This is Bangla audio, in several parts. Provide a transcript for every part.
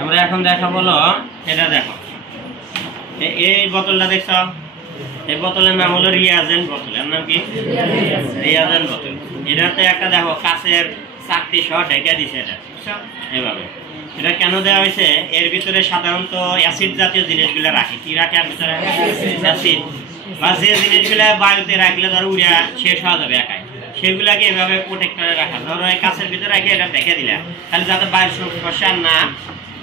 আমরা এখন দেখাবো হলো এটা দেখো এই বোতলটা দেখছো এই বোতলের নাম হলো রিয়াজেন্ট বোতল। এর নাম কি? রিয়াজেন্ট বোতল। এটাতে একটা দেখো কাঁচের চাকতি সহ ঢেকে দিছে এটা এভাবে। এটা কেন দেওয়া হয়েছে? এর ভিতরে সাধারণত অ্যাসিড জাতীয় জিনিসগুলো রাখে। কি রাখে এর ভিতরে? অ্যাসিড বা যে জিনিসগুলো বায়ুতে রাখলে ধরো উড়িয়া শেষ হওয়া যাবে একাই, সেগুলাকে এভাবে প্রোটেক্ট করে রাখা। ধরো এই কাঁচের ভিতরে রেখে এটা ঢেকে দিলে তাহলে যাতে বায়ুর সংস্পর্শে না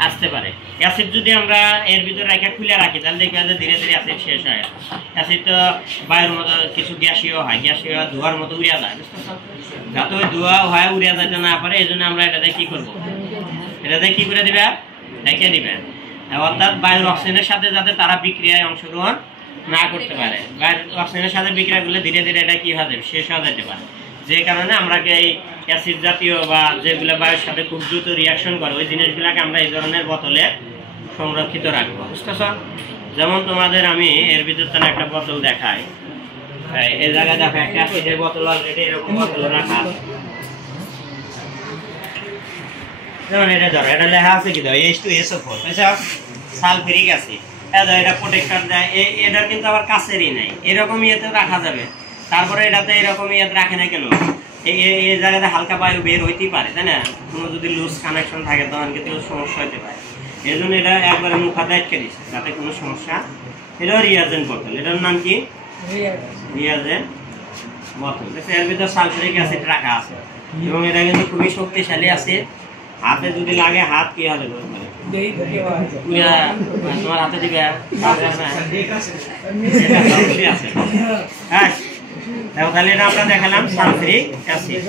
আসতে পারে। অ্যাসিড যদি আমরা এর ভিতরে রেখে খুলে রাখি তাহলে দেখবেন যে ধীরে ধীরে অ্যাসিড শেষ হয়। অ্যাসিড তো বায়ুর মতো কিছু গ্যাসীয় হয়, গ্যাসীয় ধোঁয়ার মতো উড়িয়া যায়, বুঝতেছো? যাতে ওই ধোঁয়া হয় উড়িয়া যাইতে না পারে এই জন্য আমরা এটাতে কি করবো, এটাতে কি করে দিবে? ঢেকে দিবে। অর্থাৎ বায়ুর অক্সিজেনের সাথে যাতে তারা বিক্রিয়ায় অংশগ্রহণ না করতে পারে। বায়ুর অক্সিজেনের সাথে বিক্রিয়া করলে ধীরে ধীরে এটা কি হয়ে যাবে? শেষ হয়ে যেতে পারে। যে কারণে আমরা এই অ্যাসিড জাতীয় বা যেগুলো বায়ুর সাথে খুব দ্রুত রিয়াকশন করে ওই জিনিসগুলোকে আমরা এই ধরনের বোতলে সংরক্ষিত রাখবো, বুঝতেছ? যেমন তোমাদের আমি এর ভিতর থেকে একটা বোতল দেখাই। এই জায়গায় দেখো একটা অ্যাসিডের বোতল অলরেডি এরকম বোতল রাখা আছে। যেমন এটা ধরো, এটা লেখা আছে কি? ধরো H2SO4, সালফিউরিক অ্যাসিড। এটা প্রোটেক্টর দেয়। এটার কিন্তু আবার কাছেরই নাই, এরকম ইয়েতে রাখা যাবে। তারপরে এটাতে এরকম ইয়েতে রাখে না কেন? এই জায়গাতে হালকা বায়ু বের হইতেই পারে, তাই না? কোনো যদি লুজ কানেকশন থাকে তখন কিন্তু সমস্যা হতে পারে। এই জন্য এটা একবারে মুখাতে আটকে দিচ্ছে যাতে কোনো সমস্যা। এটা রিয়াজেন্ট বোতল। এটার নাম কি? রিয়াজেন্ট বোতল। এর ভিতরে সালফিউরিক অ্যাসিড রাখা আছে এবং এটা কিন্তু খুবই শক্তিশালী আছে। হাতে যদি লাগে হাত কি হবে? তোমার হাতে দিবে। হ্যাঁ, তাহলে এটা আমরা দেখালাম সালফিউরিক অ্যাসিড।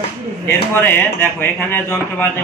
এরপরে দেখো এখানে যন্ত্রপাতি